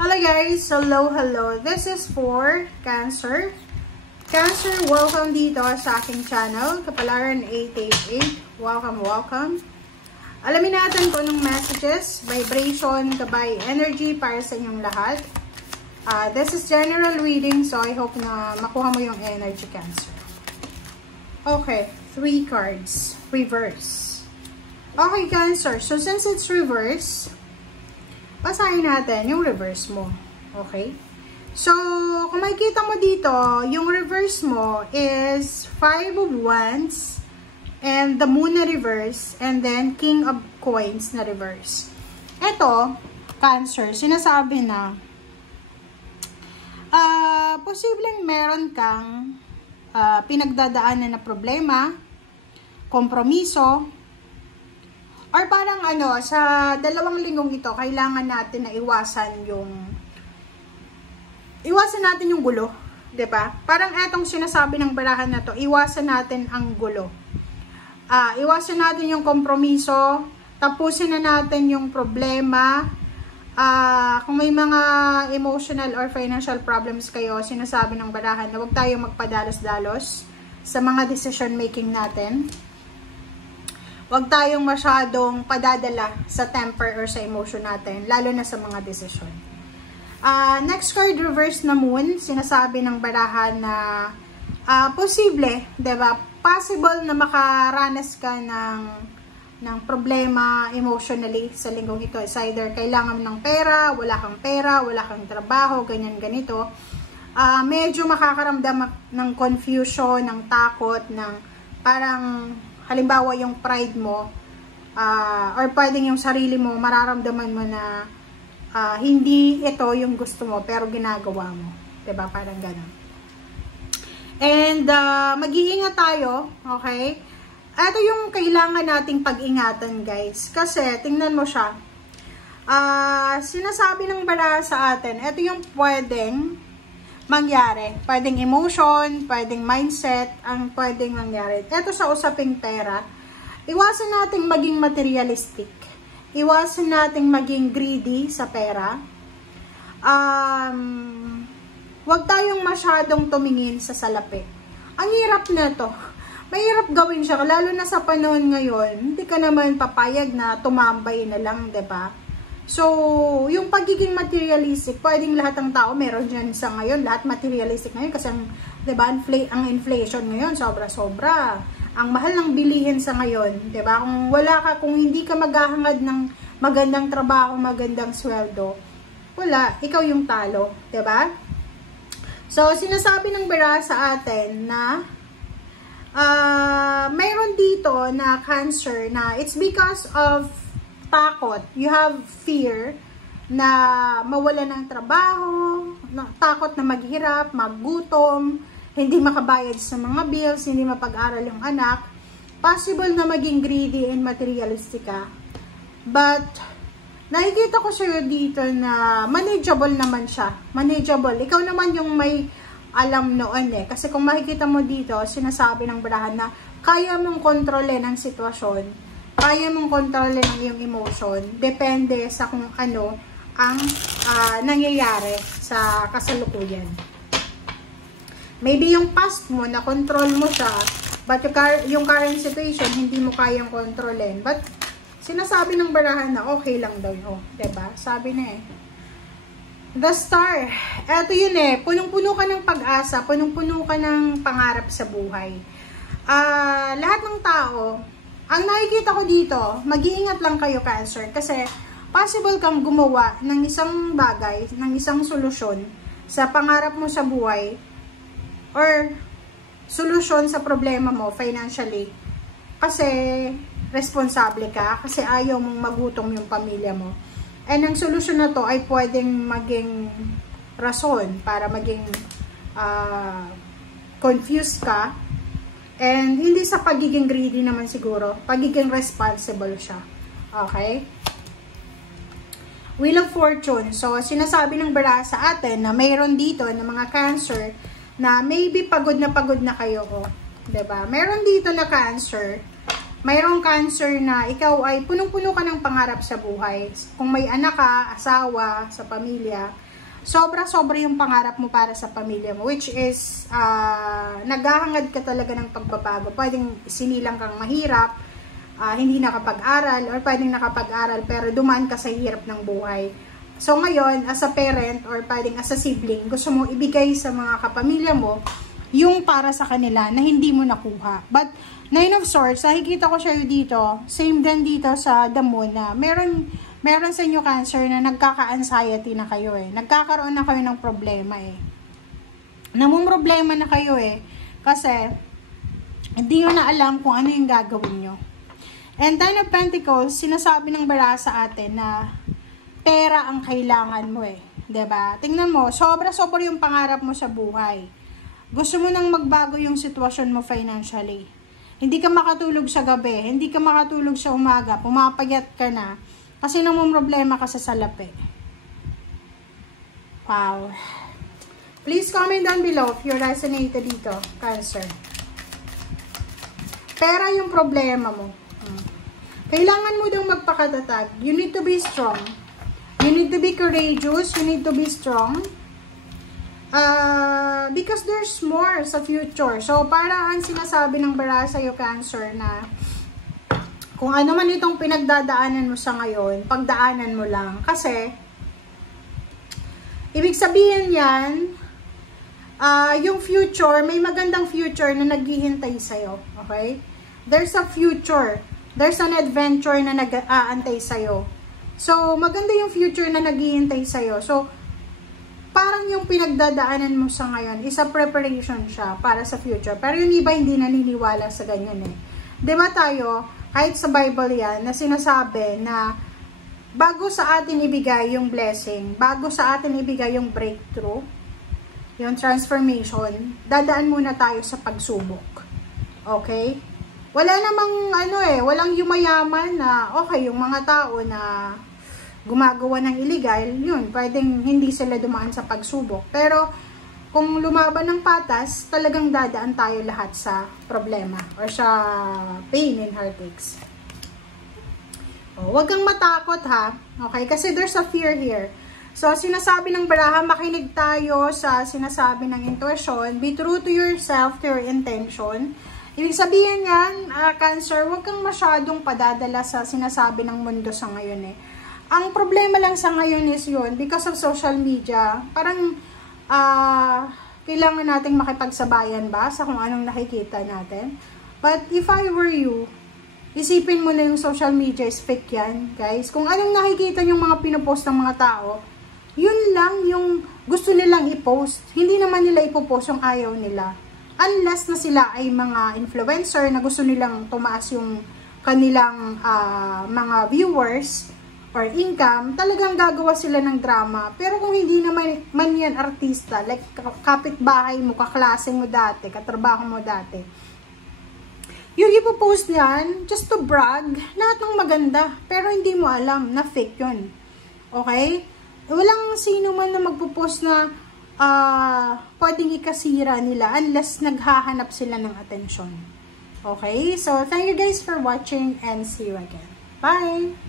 Hello guys! Hello! This is for Cancer. Cancer, welcome dito sa aking channel, Kapalaran 888. Welcome. Alamin natin kung anong messages, vibration, gabay, energy para sa inyong lahat. This is general reading, so I hope na makuha mo yung energy, Cancer. Okay, 3 cards. Reverse. Okay, Cancer. So since it's reverse, basahin natin yung reverse mo. Okay? So, kung makikita mo dito, yung reverse mo is 5 of Wands and the Moon na reverse and then King of Coins na reverse. Ito, Cancer, sinasabi na posibleng meron kang pinagdadaanan na problema, kompromiso, or parang sa 2 linggong ito, kailangan natin na iwasan natin yung gulo, 'di ba? Parang etong sinasabi ng barahan na to, iwasan natin ang gulo. Iwasan natin yung kompromiso, tapusin na natin yung problema. Kung may mga emotional or financial problems kayo, sinasabi ng barahan na huwag tayong magpadalos-dalos sa mga decision making natin. Huwag tayong masyadong padadala sa temper or sa emotion natin, lalo na sa mga desisyon. Next card, reverse na Moon. Sinasabi ng barahan na posible, diba? Possible na makaranas ka ng problema emotionally sa linggong ito. It's either kailangan ng pera, wala kang trabaho, ganyan-ganito. Medyo makakaramdam ng confusion, ng takot, ng parang halimbawa yung pride mo or pwedeng yung sarili mo, mararamdaman mo na hindi ito yung gusto mo pero ginagawa mo, diba? Parang gano'n. And mag-iingat tayo, okay? Ito yung kailangan nating pag-ingatan, guys, kasi tingnan mo siya, sinasabi ng bala sa atin, ito yung pwedeng mangyari. Pwedeng emotion, pwedeng mindset, ang pwedeng mangyari. Ito sa usaping pera, iwasan nating maging materialistic. Iwasan nating maging greedy sa pera. Huwag tayong masyadong tumingin sa salapi. Ang hirap na to. Mahirap gawin siya, lalo na sa panahon ngayon. Hindi ka naman papayag na tumambay na lang, diba? So, yung pagiging materialistic, pwedeng lahat ng tao meron dyan sa ngayon, lahat materialistic ngayon kasi diba, ang inflation ngayon, sobra-sobra. Ang mahal ng bilihin sa ngayon, diba? Kung hindi ka maghahangad ng magandang trabaho, magandang sweldo, wala, ikaw yung talo, diba? So, sinasabi ng bara sa atin na mayroon dito na Cancer na it's because of takot. You have fear na mawala ng trabaho, takot na maghirap, maggutom, hindi makabayad sa mga bills, hindi mapag-aral yung anak. Possible na maging greedy and materialistic ka. But, nakikita ko siya dito na manageable naman siya. Manageable. Ikaw naman yung may alam noon eh. Kasi kung makikita mo dito, sinasabi ng barahan na kaya mong kontrolin ang sitwasyon. Kaya mong kontrolin ang iyong emotion. Depende sa kung ano ang nangyayari sa kasalukuyan. Maybe yung past mo, na-control mo siya, but yung current situation, hindi mo kayang kontrolin. But, sinasabi ng barahan na okay lang daw yun. Diba? Sabi na eh. The Star. Eto yun eh. Punong-puno ka ng pag-asa. Punong-puno ka ng pangarap sa buhay. Lahat ng tao, ang nakikita ko dito, mag-iingat lang kayo, Cancer, kasi possible kang gumawa ng isang bagay, ng isang solusyon sa pangarap mo sa buhay or solusyon sa problema mo financially kasi responsable ka, kasi ayaw mong magutom yung pamilya mo. And ang solusyon na to ay pwedeng maging rason para maging confused ka. And hindi sa pagiging greedy naman siguro. Pagiging responsible siya. Okay? Wheel of Fortune. So, sinasabi ng bara sa atin na mayroon dito na mga Cancer na maybe pagod na kayo. Oh. Diba? Mayroon dito na Cancer mayroong cancer na ikaw ay punong-puno ka ng pangarap sa buhay. Kung may anak ka, asawa, sa pamilya, sobra-sobra yung pangarap mo para sa pamilya mo, which is naghahangad ka talaga ng pagbabago. Pwedeng sinilang kang mahirap, hindi nakapag-aral, or pwedeng nakapag-aral pero dumaan ka sa hirap ng buhay. So ngayon, as a parent or pwedeng as a sibling, gusto mo ibigay sa mga kapamilya mo yung para sa kanila na hindi mo nakuha. But Nine of Swords, nakikita ko siya dito, same din dito sa The Moon, na meron sa inyo Cancer na nagkaka-anxiety na kayo eh. Nagkakaroon na kayo ng problema eh. Namumroblema na kayo eh. Kasi, hindi nyo na alam kung ano yung gagawin nyo. And Nine of Pentacles, sinasabi ng bara sa atin na pera ang kailangan mo eh. 'Di ba? Tingnan mo, sobra-sobra yung pangarap mo sa buhay. Gusto mo nang magbago yung sitwasyon mo financially. Hindi ka makatulog sa gabi, hindi ka makatulog sa umaga, pumapayat ka na kasi namumroblema ka sa salapi. Wow. Please comment down below if you resonated dito, Cancer. Pera yung problema mo. Kailangan mo daw magpakatatag. You need to be strong. You need to be courageous. You need to be strong. Because there's more sa future. So, para ang sinasabi ng bara sa'yo, Cancer, na kung ano man itong pinagdadaanan mo sa ngayon, pagdaanan mo lang. Kasi, ibig sabihin yan, yung future, may magandang future na naghihintay sa'yo. Okay? There's a future. There's an adventure na nag-aantay sa'yo. So, maganda yung future na naghihintay sa'yo. So, parang yung pinagdadaanan mo sa ngayon, is a preparation siya para sa future. Pero yung iba hindi naniniwala sa ganyan eh. Diba tayo, kahit sa Bible yan, na sinasabi na bago sa atin ibigay yung blessing, bago sa atin ibigay yung breakthrough, yung transformation, dadaan muna tayo sa pagsubok. Okay? Wala namang walang yumayaman na okay, yung mga tao na gumagawa ng illegal, yun, pwedeng hindi sila dumaan sa pagsubok. Pero, kung lumaban ng patas, talagang dadaan tayo lahat sa problema or sa pain and heartaches. Huwag kang matakot ha, okay? Kasi there's a fear here. So, sinasabi ng baraha, makinig tayo sa sinasabi ng intuition. Be true to yourself, to your intention. Ibig sabihin yan, Cancer, huwag kang masyadong padadala sa sinasabi ng mundo sa ngayon eh. Ang problema lang sa ngayon is yun, because of social media, parang kailangan nating makipagsabayan ba sa kung anong nakikita natin. But if I were you, isipin mo na yung social media is fake yan, guys. Kung anong nakikita yung mga pinopost ng mga tao, yun lang yung gusto nilang i-post. Hindi naman nila ipopost yung ayaw nila. Unless na sila ay mga influencer na gusto nilang tumaas yung kanilang mga viewers or income, talagang gagawa sila ng drama. Pero kung hindi naman yan artista, like kapitbahay mo, kaklase mo dati, katrabaho mo dati, yung ipopost yan, just to brag, lahat ng maganda. Pero hindi mo alam na fake yun. Okay? Walang sino man na magpo-post na pwedeng ikasira nila unless naghahanap sila ng atensyon. Okay? So, thank you guys for watching and see you again. Bye!